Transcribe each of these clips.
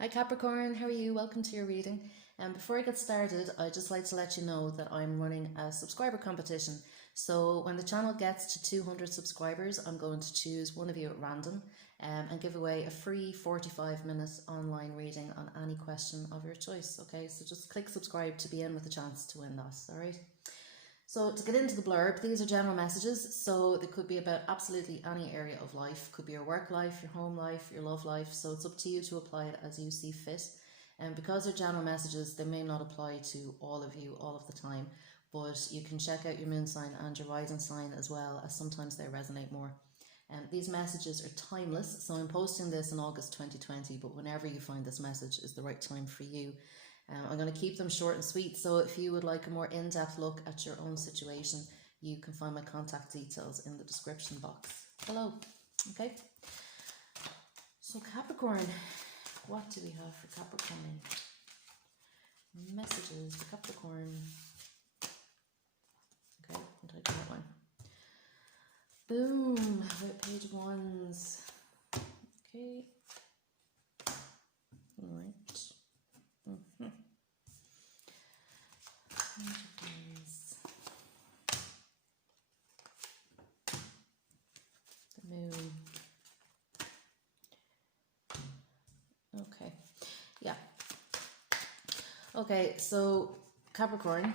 Hi Capricorn, how are you? Welcome to your reading. And before I get started, I'd just like to let you know that I'm running a subscriber competition. So when the channel gets to 200 subscribers, I'm going to choose one of you at random and give away a free 45-minute online reading on any question of your choice. Okay, so just click subscribe to be in with a chance to win that. All right. So to get into the blurb, these are general messages. So they could be about absolutely any area of life. Could be your work life, your home life, your love life. So it's up to you to apply it as you see fit. And because they're general messages, they may not apply to all of you all of the time. But you can check out your moon sign and your rising sign as well, as sometimes they resonate more. And these messages are timeless. So I'm posting this in August 2020, but whenever you find this message is the right time for you. I'm going to keep them short and sweet, so if you would like a more in-depth look at your own situation, you can find my contact details in the description box below. Okay, so Capricorn, what do we have for Capricorn? Messages for Capricorn. Okay, I'll type that one. Boom, about page of wands. Okay, all right. The moon. Okay, yeah. Okay, so Capricorn,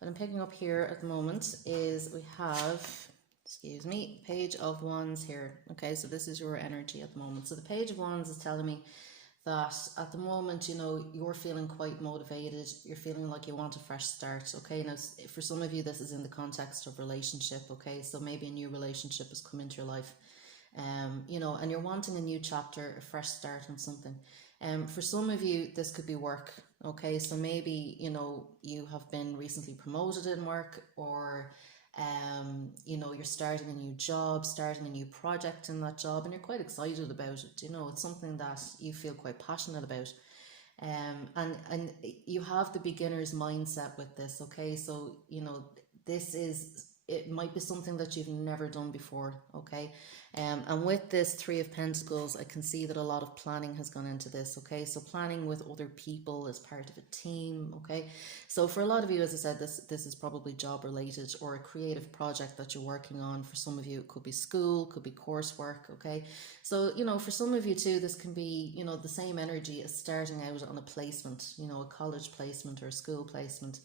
what I'm picking up here at the moment is we have, excuse me, page of wands here. Okay, so this is your energy at the moment. So the page of wands is telling me that at the moment, you know, you're feeling quite motivated. You're feeling like you want a fresh start. Okay, now for some of you, this is in the context of relationship. Okay, so maybe a new relationship has come into your life. You know, and you're wanting a new chapter, a fresh start on something. For some of you, this could be work. Okay, so maybe, you know, you have been recently promoted in work, or you know, you're starting a new job, starting a new project in that job, and you're quite excited about it. You know, it's something that you feel quite passionate about. And you have the beginner's mindset with this. Okay, so you know, it might be something that you've never done before. Okay, and with this Three of Pentacles, I can see that a lot of planning has gone into this. Okay, so planning with other people as part of a team. Okay, so for a lot of you, as I said, this is probably job related or a creative project that you're working on. For some of you, it could be school, could be coursework. Okay, so you know, for some of you too, this can be, you know, the same energy as starting out on a placement, you know, a college placement or a school placement,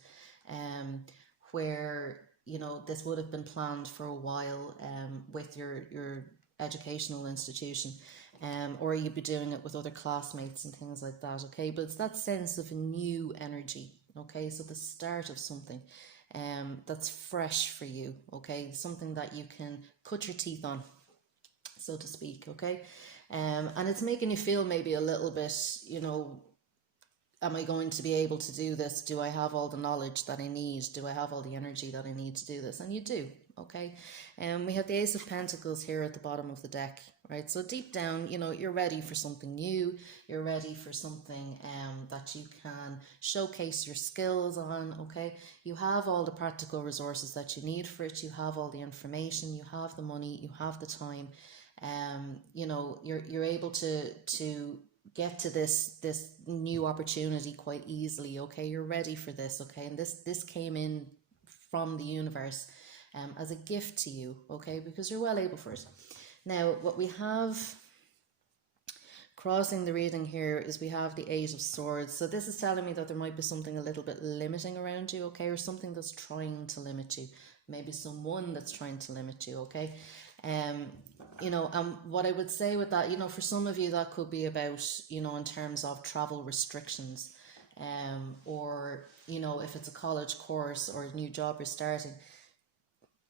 where, you know, this would have been planned for a while with your educational institution, or you'd be doing it with other classmates and things like that. Okay, but it's that sense of a new energy. Okay, so the start of something that's fresh for you. Okay, something that you can cut your teeth on, so to speak. Okay, and it's making you feel maybe a little bit, you know, am I going to be able to do this? Do I have all the knowledge that I need? Do I have all the energy that I need to do this? And you do. Okay, and we have the Ace of Pentacles here at the bottom of the deck, right? So deep down, you know, you're ready for something new. You're ready for something that you can showcase your skills on. Okay, you have all the practical resources that you need for it. You have all the information. You have the money. You have the time. You know, you're able to get to this new opportunity quite easily. Okay, you're ready for this. Okay, and this came in from the universe as a gift to you. Okay, because you're well able for it. Now what we have crossing the reading here is we have the Eight of Swords. So this is telling me that there might be something a little bit limiting around you. Okay, or something that's trying to limit you, maybe someone that's trying to limit you. Okay, you know, what I would say with that, you know, for some of you that could be about, you know, in terms of travel restrictions, or, you know, if it's a college course or a new job you're starting,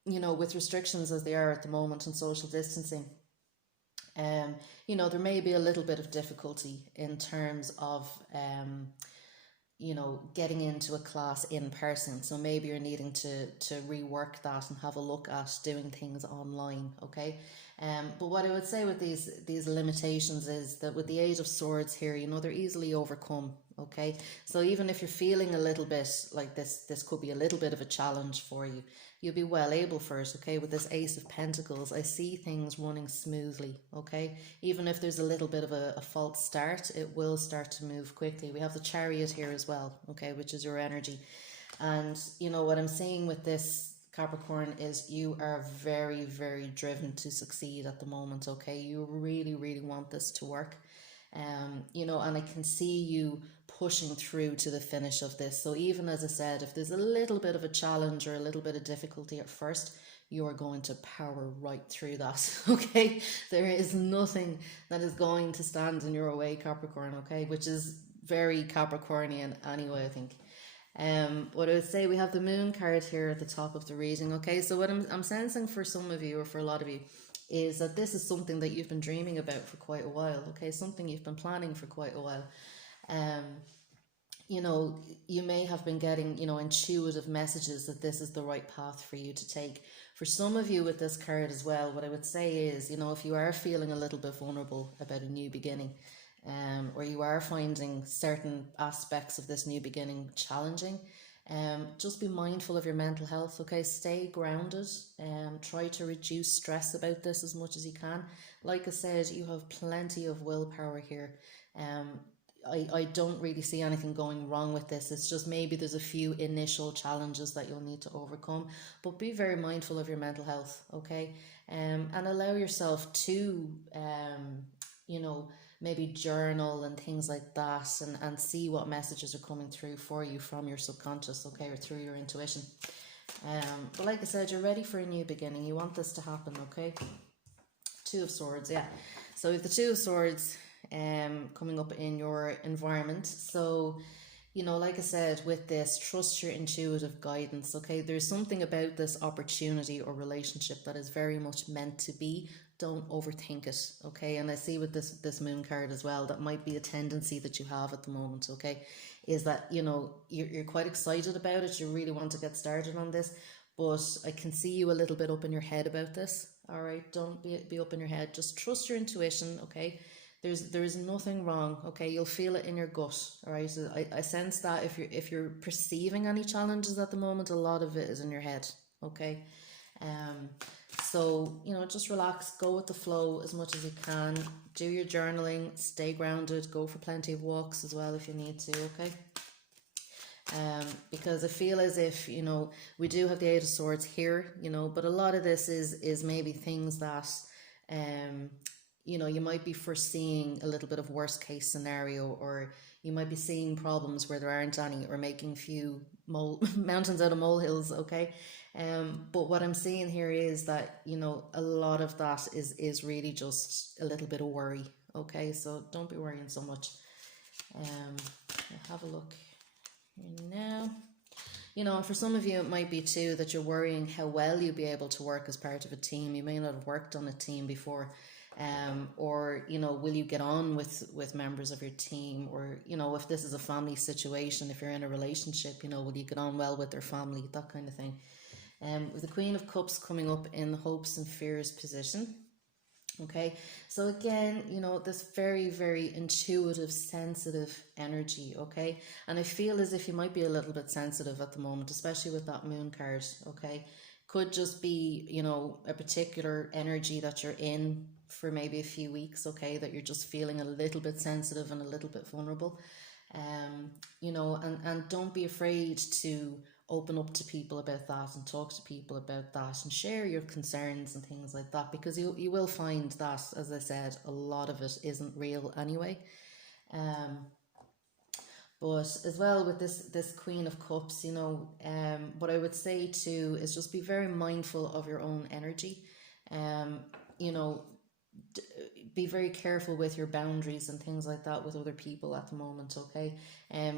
you know, with restrictions as they are at the moment and social distancing, you know, there may be a little bit of difficulty in terms of, you know, getting into a class in person. So maybe you're needing to rework that and have a look at doing things online. Okay, but what I would say with these limitations is that with the Eight of Swords here, you know, they're easily overcome. okay? So even if you're feeling a little bit like this could be a little bit of a challenge for you, you'll be well able for it, okay? With this Ace of Pentacles, I see things running smoothly, okay? Even if there's a little bit of a false start, it will start to move quickly. We have the Chariot here as well, okay, which is your energy. And, you know, what I'm saying with this, Capricorn, is you are very, very driven to succeed at the moment, okay? You really, really want this to work. You know, and I can see you pushing through to the finish of this. So even as I said, if there's a little bit of a challenge or a little bit of difficulty at first, you are going to power right through that, okay? There is nothing that is going to stand in your way, Capricorn, okay? Which is very Capricornian anyway, I think. What I would say, we have the Moon card here at the top of the reading, okay? So what I'm sensing for some of you, or for a lot of you, is that this is something that you've been dreaming about for quite a while, okay? Something you've been planning for quite a while. You know, you may have been getting, you know, intuitive messages that this is the right path for you to take. For some of you with this card as well, what I would say is, you know, if you are feeling a little bit vulnerable about a new beginning, or you are finding certain aspects of this new beginning challenging, just be mindful of your mental health, okay? Stay grounded, try to reduce stress about this as much as you can. Like I said, you have plenty of willpower here. I don't really see anything going wrong with this. It's just maybe there's a few initial challenges that you'll need to overcome, but be very mindful of your mental health, okay? And allow yourself to, you know, maybe journal and things like that, and see what messages are coming through for you from your subconscious, okay, or through your intuition. But like I said, you're ready for a new beginning. You want this to happen, okay? Two of Swords, yeah. So we have the Two of Swords coming up in your environment. So, you know, like I said, with this, trust your intuitive guidance, okay? There's something about this opportunity or relationship that is very much meant to be. Don't overthink it, okay? And I see with this Moon card as well, that might be a tendency that you have at the moment, okay? Is that, you know, you're quite excited about it. You really want to get started on this, but I can see you a little bit up in your head about this, all right? Don't be up in your head. Just trust your intuition, okay? There's nothing wrong, okay? You'll feel it in your gut, all right? So I sense that if you're perceiving any challenges at the moment, a lot of it is in your head, okay? So, you know, just relax, go with the flow as much as you can. Do your journaling, stay grounded, go for plenty of walks as well if you need to, okay? Because I feel as if, you know, we do have the Eight of Swords here, you know, but a lot of this is maybe things that, you know, you might be foreseeing a little bit of worst case scenario, or you might be seeing problems where there aren't any, or making few mountains out of molehills, okay? But what I'm seeing here is that, you know, a lot of that is really just a little bit of worry, okay? So don't be worrying so much. I'll have a look here now. You know, and for some of you, it might be too that you're worrying how well you'll be able to work as part of a team. You may not have worked on a team before. Or, you know, will you get on with members of your team? Or, you know, if this is a family situation, if you're in a relationship, you know, will you get on well with their family? That kind of thing. With the Queen of Cups coming up in the hopes and fears position. Okay, so again, you know, this very, very intuitive, sensitive energy, okay? And I feel as if you might be a little bit sensitive at the moment, especially with that Moon card, okay? Could just be, you know, a particular energy that you're in for maybe a few weeks, okay? That you're just feeling a little bit sensitive and a little bit vulnerable. You know, and don't be afraid to open up to people about that and talk to people about that and share your concerns and things like that, because you will find that, as I said, a lot of it isn't real anyway. But as well with this Queen of Cups, you know, what I would say too is just be very mindful of your own energy. You know, be very careful with your boundaries and things like that with other people at the moment, okay?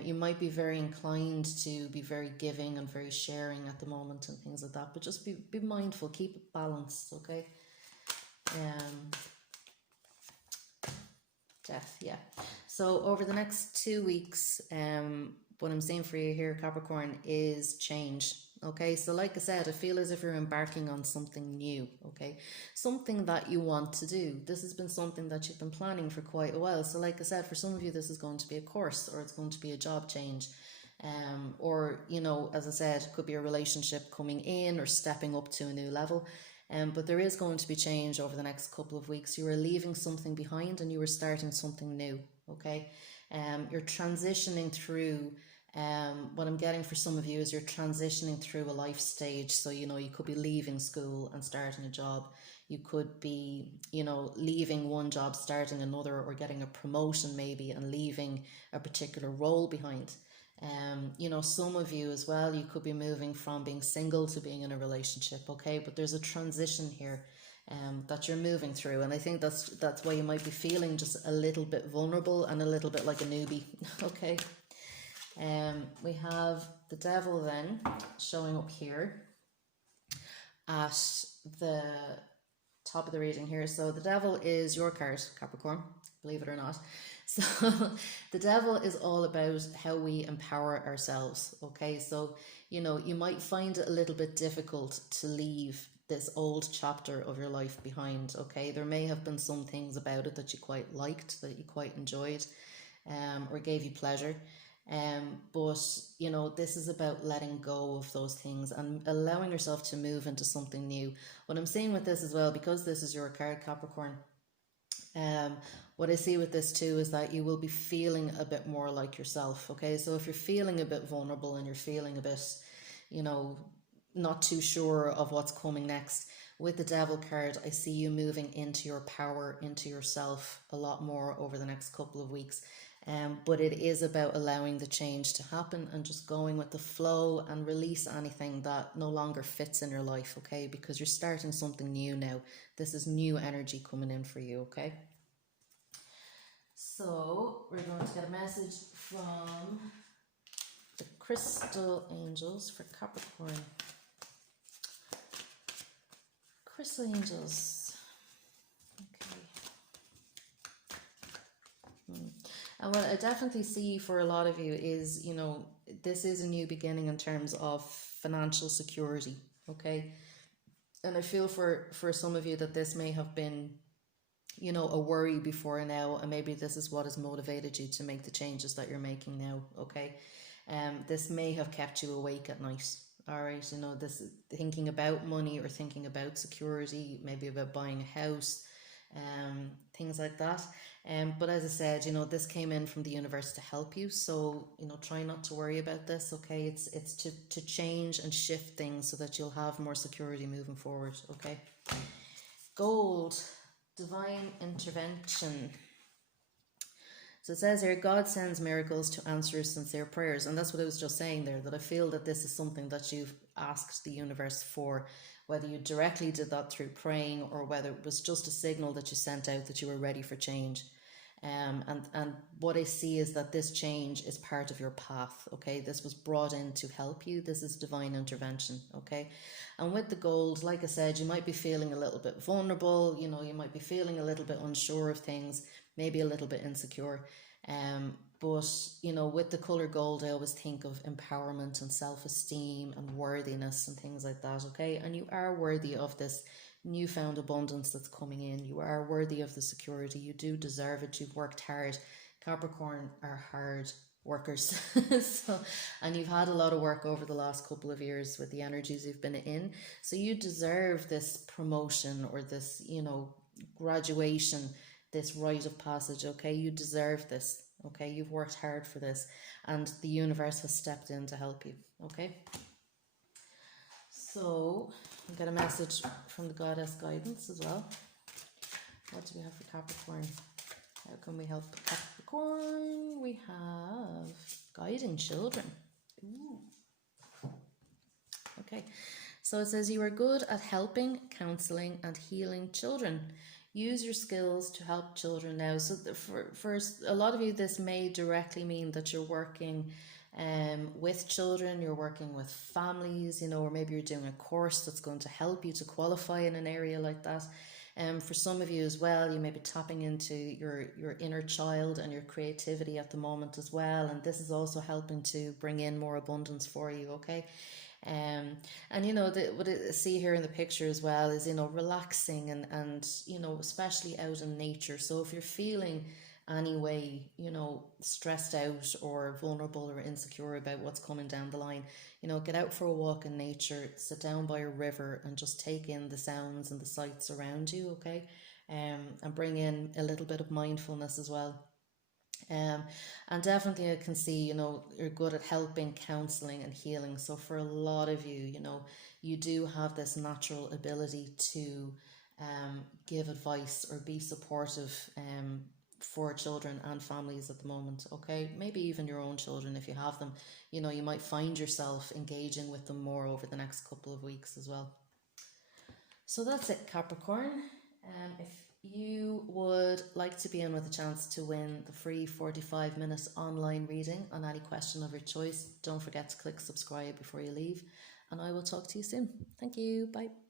You might be very inclined to be very giving and very sharing at the moment and things like that, but just be mindful, keep it balanced, okay? Death, yeah. So over the next 2 weeks, what I'm saying for you here, Capricorn, is change, Okay, so like I said, I feel as if you're embarking on something new. Okay, something that you want to do. This has been something that you've been planning for quite a while. So like I said, for some of you this is going to be a course, or it's going to be a job change, or you know, as I said, it could be a relationship coming in or stepping up to a new level. But there is going to be change over the next couple of weeks. You are leaving something behind and you are starting something new. Okay, you're transitioning through. What I'm getting for some of you is you're transitioning through a life stage. So, you know, you could be leaving school and starting a job. You could be, you know, leaving one job, starting another, or getting a promotion maybe and leaving a particular role behind. You know, some of you as well, you could be moving from being single to being in a relationship, okay? But there's a transition here that you're moving through. And I think that's why you might be feeling just a little bit vulnerable and a little bit like a newbie, okay? We have the devil then showing up here at the top of the reading here. So the devil is your card, Capricorn, believe it or not. So the devil is all about how we empower ourselves. Okay, so you know, you might find it a little bit difficult to leave this old chapter of your life behind. Okay, there may have been some things about it that you quite liked, that you quite enjoyed, or gave you pleasure. But you know, this is about letting go of those things and allowing yourself to move into something new. What I'm seeing with this as well, because this is your card, Capricorn, what I see with this too is that you will be feeling a bit more like yourself. Okay, so if you're feeling a bit vulnerable and you're feeling a bit, you know, not too sure of what's coming next, with the devil card, I see you moving into your power, into yourself a lot more over the next couple of weeks. But it is about allowing the change to happen and just going with the flow and release anything that no longer fits in your life, okay? Because you're starting something new now. This is new energy coming in for you, okay? So we're going to get a message from the crystal angels for Capricorn. Crystal angels. Okay. And what I definitely see for a lot of you is, you know, this is a new beginning in terms of financial security, okay? And I feel for some of you that this may have been, you know, a worry before now, and maybe this is what has motivated you to make the changes that you're making now, okay? This may have kept you awake at night, all right? You know, this thinking about money or thinking about security, maybe about buying a house, things like that. But as I said, you know, this came in from the universe to help you. So, you know, try not to worry about this, okay? It's to change and shift things so that you'll have more security moving forward, okay? Gold, divine intervention. So it says here, God sends miracles to answer sincere prayers. And that's what I was just saying there, that I feel that this is something that you've asked the universe for, whether you directly did that through praying or whether it was just a signal that you sent out that you were ready for change. And what I see is that this change is part of your path, okay? This was brought in to help you. This is divine intervention, okay? And with the gold, like I said, you might be feeling a little bit vulnerable, you know, you might be feeling a little bit unsure of things, maybe a little bit insecure. But, you know, with the color gold, I always think of empowerment and self-esteem and worthiness and things like that, okay? And you are worthy of this newfound abundance that's coming in. You are worthy of the security. You do deserve it. You've worked hard. Capricorn are hard workers. So, and you've had a lot of work over the last couple of years with the energies you've been in. So you deserve this promotion or this, you know, graduation, this rite of passage, okay? You deserve this, okay? You've worked hard for this and the universe has stepped in to help you, okay? So we get a message from the goddess guidance as well. What do we have for Capricorn? How can we help Capricorn? We have guiding children. Ooh. Okay, so it says you are good at helping, counseling and healing children. Use your skills to help children now. So for a lot of you, this may directly mean that you're working with children, you're working with families, you know, or maybe you're doing a course that's going to help you to qualify in an area like that. For some of you as well, you may be tapping into your inner child and your creativity at the moment as well. And this is also helping to bring in more abundance for you, okay? And you know, what I see here in the picture as well is, you know, relaxing and you know, especially out in nature. So if you're feeling any way, you know, stressed out or vulnerable or insecure about what's coming down the line, you know, get out for a walk in nature, sit down by a river and just take in the sounds and the sights around you, okay? And bring in a little bit of mindfulness as well. Um, and definitely, I can see, you know, you're good at helping, counseling, and healing. So, for a lot of you, you know, you do have this natural ability to give advice or be supportive for children and families at the moment. Okay, maybe even your own children if you have them. You know, you might find yourself engaging with them more over the next couple of weeks as well. So that's it, Capricorn. If you would like to be in with a chance to win the free 45-minute online reading on any question of your choice, don't forget to click subscribe before you leave, and I will talk to you soon. Thank you. Bye.